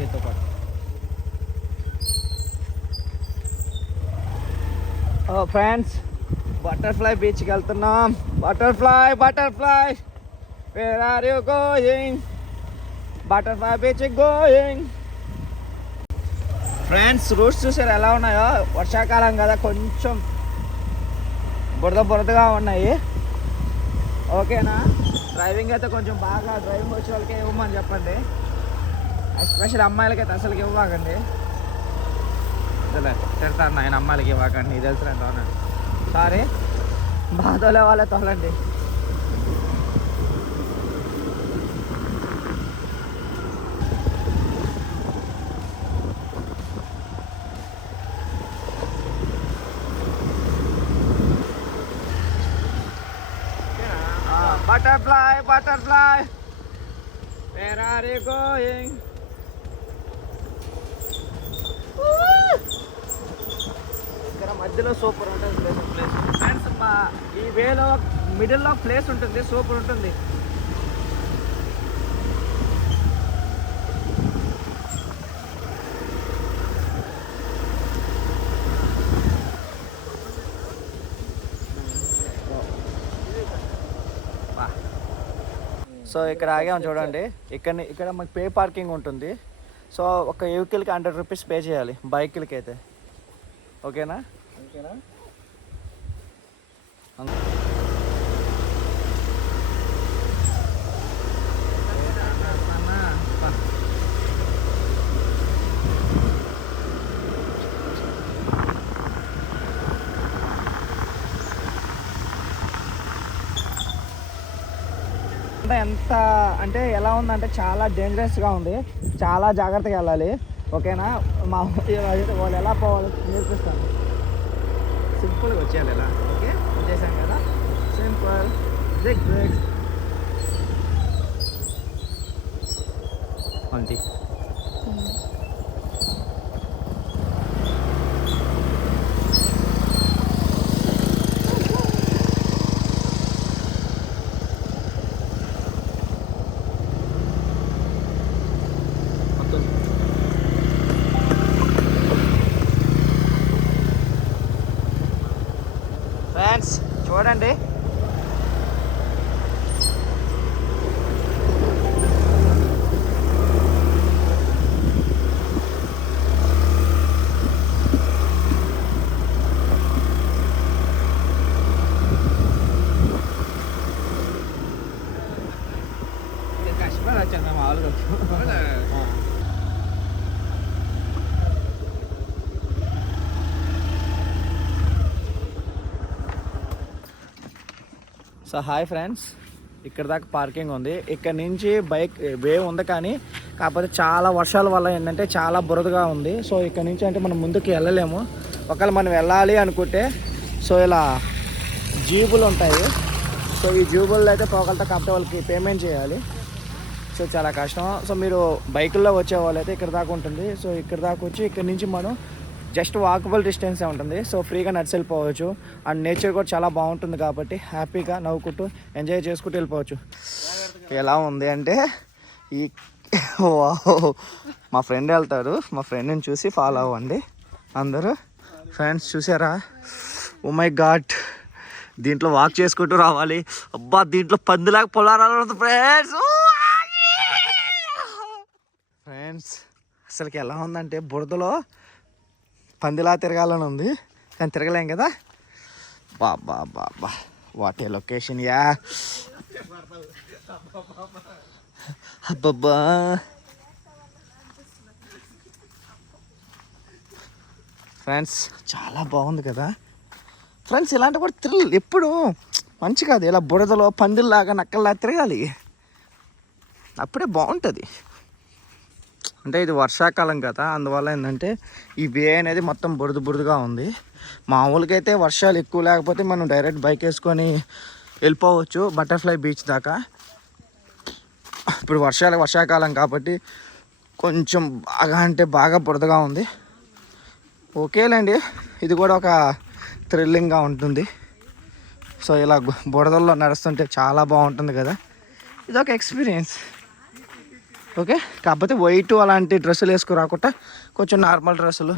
చేతితో పాటు. Friends, butterfly బీచ్కి వెళ్తున్నాం. Butterfly where are you going? Butterfly beach going. Friends, routes చూసారు ఎలా ఉన్నాయో? వర్షాకాలం కదా, కొంచెం బురదగా ఉన్నాయి. ఓకేనా? డ్రైవింగ్ అయితే కొంచెం బాగా డ్రైవింగ్ వచ్చే వాళ్ళకి ఇవ్వమని చెప్పండి. ఎస్పెషల్ అమ్మాయిలకైతే అసలుకి ఇవ్వకండి. తిడతారు నాయన, అమ్మాయిలకి ఇవ్వకండి. ఇది తెలుసు అవునా? సారీ, బాగా తోలే వాళ్ళే తోలండి. Butterfly, where are you going? ఇక్కడ మధ్యలో సూపర్ ఉంటుంది ప్లేస్. ఫ్రెండ్స్, మా ఈ వేలో మిడిల్లో ప్లేస్ ఉంటుంది, సూపర్ ఉంటుంది. సో ఇక్కడ ఆగాము చూడండి. ఇక్కడ మనకి పే పార్కింగ్ ఉంటుంది. సో ఒక వెహికల్కి 100 రూపీస్ పే చేయాలి, బైకులకి అయితే. ఓకేనా? ఎంత అంటే ఎలా ఉందంటే చాలా డేంజరస్గా ఉంది, చాలా జాగ్రత్తగా వెళ్ళాలి. ఓకేనా? మా వాళ్ళు ఎలా పోవాలో నేర్పిస్తాను. సింపుల్గా వచ్చేయాలి ఎలా. ఓకే, వచ్చేసాం కదా, సింపుల్ జిగ్ అంతే. ఫ్రెండ్స్ చూడండి, కష్టపడి వచ్చాను మామూలుగా. సో హాయ్ ఫ్రెండ్స్, ఇక్కడ దాకా పార్కింగ్ ఉంది. ఇక్కడ నుంచి బైక్ వే ఉంది, కానీ కాకపోతే చాలా వర్షాల వల్ల ఏంటంటే చాలా బురదగా ఉంది. సో ఇక్కడ నుంచి అంటే మనం ముందుకు వెళ్ళలేము. ఒకవేళ మనం వెళ్ళాలి అనుకుంటే సో ఇలా జీబులు ఉంటాయి. సో ఈ జీబుల్లో అయితే పోగలుగుతా, కాకపోతే వాళ్ళకి పేమెంట్ చేయాలి. సో చాలా కష్టం. సో మీరు బైకుల్లో వచ్చే వాళ్ళైతే ఇక్కడ దాకా ఉంటుంది. సో ఇక్కడ దాకా వచ్చి ఇక్కడ నుంచి మనం జస్ట్ వాకబుల్ డిస్టెన్సే ఉంటుంది. సో ఫ్రీగా నడిచి వెళ్ళిపోవచ్చు. అండ్ నేచర్ కూడా చాలా బాగుంటుంది కాబట్టి హ్యాపీగా నవ్వుకుంటూ ఎంజాయ్ చేసుకుంటూ వెళ్ళిపోవచ్చు. ఎలా ఉంది అంటే ఈ మా ఫ్రెండ్ వెళ్తాడు, మా ఫ్రెండ్ని చూసి ఫాలో అవ్వండి అందరూ. ఫ్రెండ్స్ చూసారా? ఓ మై గాడ్, దీంట్లో వాక్ చేసుకుంటూ రావాలి. అబ్బా, దీంట్లో పందిలాగా పొలారాలు ఫ్రెండ్స్. ఫ్రెండ్స్ అసలుకి ఎలా ఉందంటే బురదలో పందిలా తిరగాలని ఉంది, కానీ తిరగలేం కదా. బాబా బాబా, వాట్ ఏ లొకేషన్ యా. అబ్బబ్బా, ఫ్రెండ్స్ చాలా బాగుంది కదా ఫ్రెండ్స్. ఇలాంటి కూడా థ్రిల్ ఎప్పుడు మంచి కాదు. ఇలా బురదలో పందిల్లాగా నక్కల్లా తిరగాలి, అప్పుడే బాగుంటుంది. అంటే ఇది వర్షాకాలం కదా, అందువల్ల ఏంటంటే ఈ వే అనేది మొత్తం బురదగా ఉంది. మామూలుగా అయితే వర్షాలు ఎక్కువ లేకపోతే మనం డైరెక్ట్ బైక్ వేసుకొని వెళ్ళిపోవచ్చు బటర్ఫ్లై బీచ్ దాకా. ఇప్పుడు వర్షాకాలం కాబట్టి కొంచెం బాగా అంటే బాగా బురదగా ఉంది. ఓకేలేండి, ఇది కూడా ఒక థ్రిల్లింగ్గా ఉంటుంది. సో ఇలా బురదల్లో నడుస్తుంటే చాలా బాగుంటుంది కదా, ఇదొక ఎక్స్పీరియన్స్. ఓకే, కాకపోతే వైట్ అలాంటి డ్రెస్సులు వేసుకురాకుండా కొంచెం నార్మల్ డ్రెస్సులు,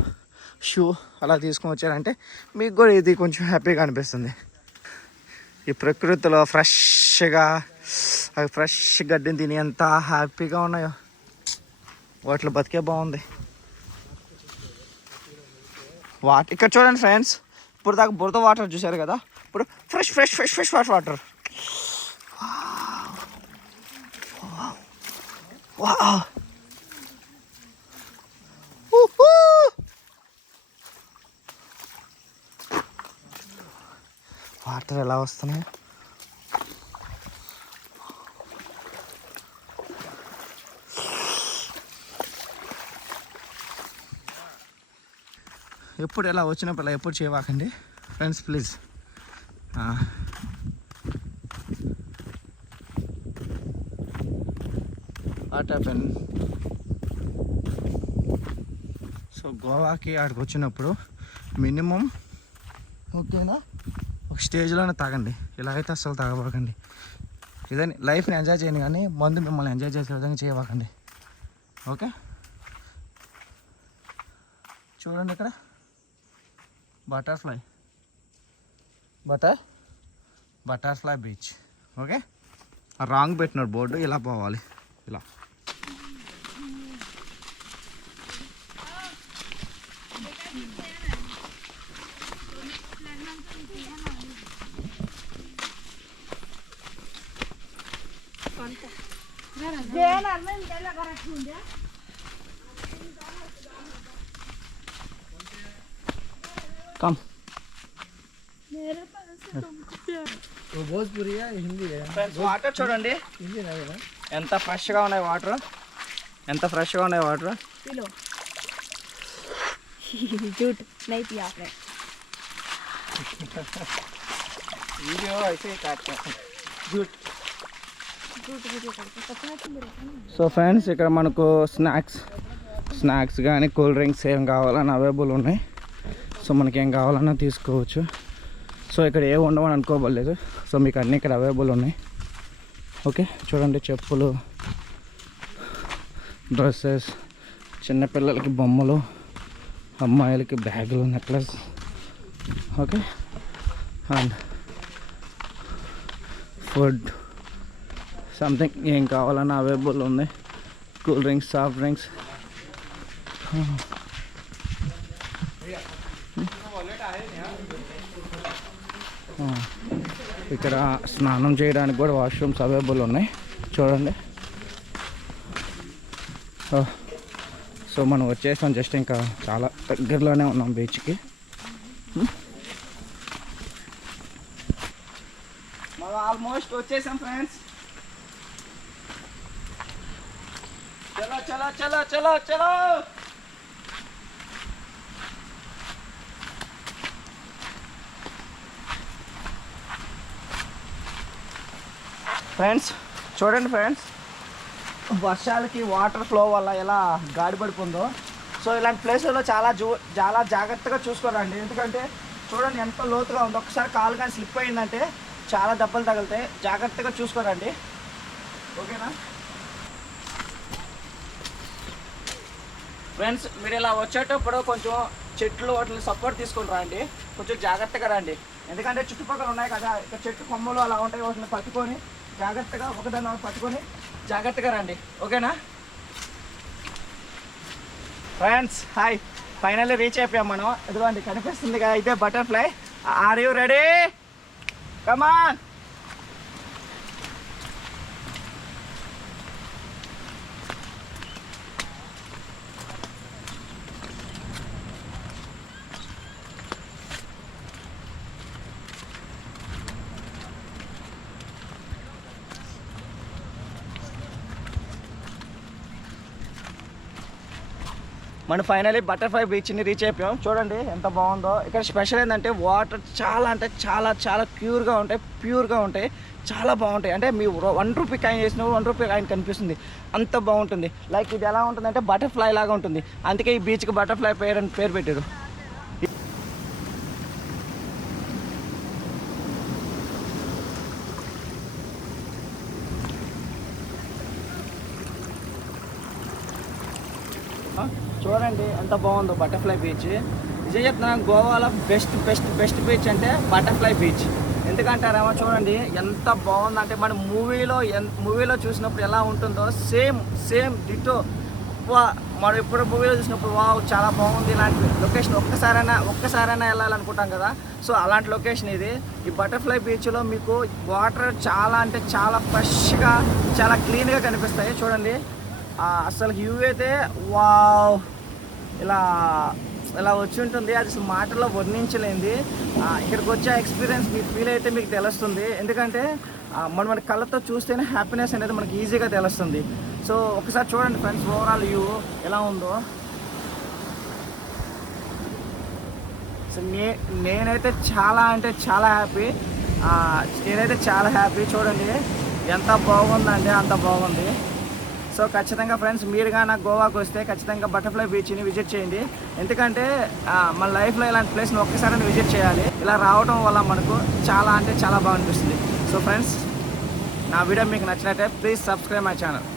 షూ అలా తీసుకొని వచ్చారంటే మీకు కూడా ఇది కొంచెం హ్యాపీగా అనిపిస్తుంది. ఈ ప్రకృతిలో ఫ్రెష్గా అవి ఫ్రెష్ గడ్డిని తిని ఎంత హ్యాపీగా ఉన్నాయో, వాటిలో బతికే బాగుంది. ఇక్కడ చూడండి ఫ్రెండ్స్, ఇప్పుడు దాకా బురద వాటర్ చూసారు కదా, ఇప్పుడు fresh fresh fresh fresh wash water. Water ఎలా వస్తున్నాయి. ఎప్పుడు ఎలా వచ్చినప్పుడు అలా ఎప్పుడు చేయవాకండి friends please. What happen. So గోవాకి ఆడికి వచ్చినప్పుడు మినిమం ఓకేనా ఒక స్టేజ్లోనే తాగండి, ఇలా అయితే అస్సలు తాగబాకండి. ఇదని లైఫ్ని ఎంజాయ్ చేయండి కానీ మందు మిమ్మల్ని ఎంజాయ్ చేసే విధంగా చేయబాకండి. ఓకే, చూడండి ఇక్కడ బటర్ఫ్లై బీచ్. ఓకే, రాంగ్ పెట్టినాడు బోర్డు, ఇలా పోవాలి ఇలా. కమ్ వాటర్ చూడండి ఎంత ఫ్రెష్గా ఉన్నాయి వాటర్, ఎంత ఫ్రెష్గా ఉన్నాయి వాటర్. వీడియో అయితే సో ఫ్రెండ్స్ ఇక్కడ మనకు స్నాక్స్ కానీ కూల్ డ్రింక్స్ ఏం కావాలని అవైలబుల్ ఉన్నాయి. సో మనకి ఏం కావాలన్నా తీసుకోవచ్చు. సో ఇక్కడ ఏమి ఉండవని అనుకోవట్లేదు. సో మీకు అన్నీ ఇక్కడ అవైలబుల్ ఉన్నాయి. ఓకే చూడండి, చెప్పులు, డ్రెస్సెస్, చిన్నపిల్లలకి బొమ్మలు, అమ్మాయిలకి బ్యాగులు, necklace. Okay, and food something ఏం కావాలన్నా అవైలబుల్ ఉంది. Cool drinks, soft drinks. ఇక్కడ స్నానం చేయడానికి కూడా వాష్రూమ్స్ అవైలబుల్ ఉన్నాయి చూడండి. సో మనం వచ్చేసాం, జస్ట్ ఇంకా చాలా దగ్గరలోనే ఉన్నాం బీచ్కి. మనం ఆల్మోస్ట్ వచ్చేసాం ఫ్రెండ్స్. చలో చలో చలో చలో చలో. ఫ్రెండ్స్ చూడండి ఫ్రెండ్స్, వర్షాలకి వాటర్ ఫ్లో వల్ల ఎలా గాడి పడిపోయిందో. సో ఇలాంటి ప్లేస్లలో చాలా జాగ్రత్తగా చూసుకోరండి, ఎందుకంటే చూడండి ఎంత లోతుగా ఉందో. ఒకసారి కాలు కానీ స్లిప్ అయిందంటే చాలా దెబ్బలు తగులుతాయి. జాగ్రత్తగా చూసుకోరండి, ఓకేనా ఫ్రెండ్స్. మీరు ఇలా వచ్చేటప్పుడు కొంచెం చెట్లు వాటిని సపోర్ట్ తీసుకొని రండి, కొంచెం జాగ్రత్తగా రండి. ఎందుకంటే చుట్టుపక్కల ఉన్నాయి కదా, ఇక్కడ చెట్టు కొమ్మలు అలా ఉంటాయి, వాటిని పట్టుకొని జాగ్రత్తగా ఒకదాన్ని పట్టుకొని జాగ్రత్తగా రండి, ఓకేనా ఫ్రెండ్స్. హాయ్, ఫైనల్లీ రీచ్ అయిపోయాం మనం. ఇదిగోండి కనిపిస్తుంది కదా, ఇదే butterfly. Are you ready? Come on. మనం ఫైనలీ బటర్ఫ్లై బీచ్ని రీచ్ అయిపోయాం. చూడండి ఎంత బాగుందో. ఇక్కడ స్పెషల్ ఏంటంటే వాటర్ చాలా అంటే చాలా చాలా ప్యూర్గా ఉంటాయి, చాలా బాగుంటాయి. అంటే మీ 1 రూపీ కాయిన్ చేసినప్పుడు 1 రూపీ కాయిన్ కనిపిస్తుంది, అంత బాగుంటుంది. లైక్ ఇది ఎలా ఉంటుందంటే బటర్ఫ్లై లాగా ఉంటుంది, అందుకే ఈ బీచ్కి బటర్ఫ్లై పేరు పెట్టారు. చూడండి ఎంత బాగుందో బటర్ఫ్లై బీచ్. నిజం చెప్తున్నాను, గోవాలో బెస్ట్ బెస్ట్ బెస్ట్ బీచ్ అంటే బటర్ఫ్లై బీచ్. ఎందుకంటారేమో చూడండి ఎంత బాగుందంటే మన మూవీలో చూసినప్పుడు ఎలా ఉంటుందో సేమ్ సేమ్ డిటో. మనం ఎప్పుడు మూవీలో చూసినప్పుడు వావ్ చాలా బాగుంది, ఇలాంటి లొకేషన్ ఒక్కసారైనా వెళ్ళాలనుకుంటాం కదా. సో అలాంటి లొకేషన్ ఇది. ఈ బటర్ఫ్లై బీచ్లో మీకు వాటర్ చాలా అంటే చాలా ఫ్రెష్గా చాలా క్లీన్గా కనిపిస్తాయి. చూడండి అసలు వ్యూ అయితే వావ్ ఇలా వచ్చి ఉంటుంది. అది అసలు మాటల్లో వర్ణించలేంది. ఇక్కడికి వచ్చే ఎక్స్పీరియన్స్ మీకు ఫీల్ అయితే మీకు తెలుస్తుంది. ఎందుకంటే మన కళ్ళతో చూస్తేనే హ్యాపీనెస్ అనేది మనకి ఈజీగా తెలుస్తుంది. సో ఒకసారి చూడండి ఫ్రెండ్స్, ఓవరాల్ వ్యూ ఎలా ఉందో. సో నేనైతే చాలా అంటే చాలా హ్యాపీ. చూడండి ఎంత బాగుందంటే అంత బాగుంది. సో ఖచ్చితంగా ఫ్రెండ్స్, మీరుగా నాకు గోవాకు వస్తే ఖచ్చితంగా బటర్ఫ్లై బీచ్ని విజిట్ చేయండి. ఎందుకంటే మన లైఫ్లో ఇలాంటి ప్లేస్ని ఒక్కసారి విజిట్ చేయాలి. ఇలా రావడం వల్ల మనకు చాలా అంటే చాలా బాగా అనిపిస్తుంది. సో ఫ్రెండ్స్, నా వీడియో మీకు నచ్చినట్టే ప్లీజ్ సబ్స్క్రైబ్ మై ఛానల్.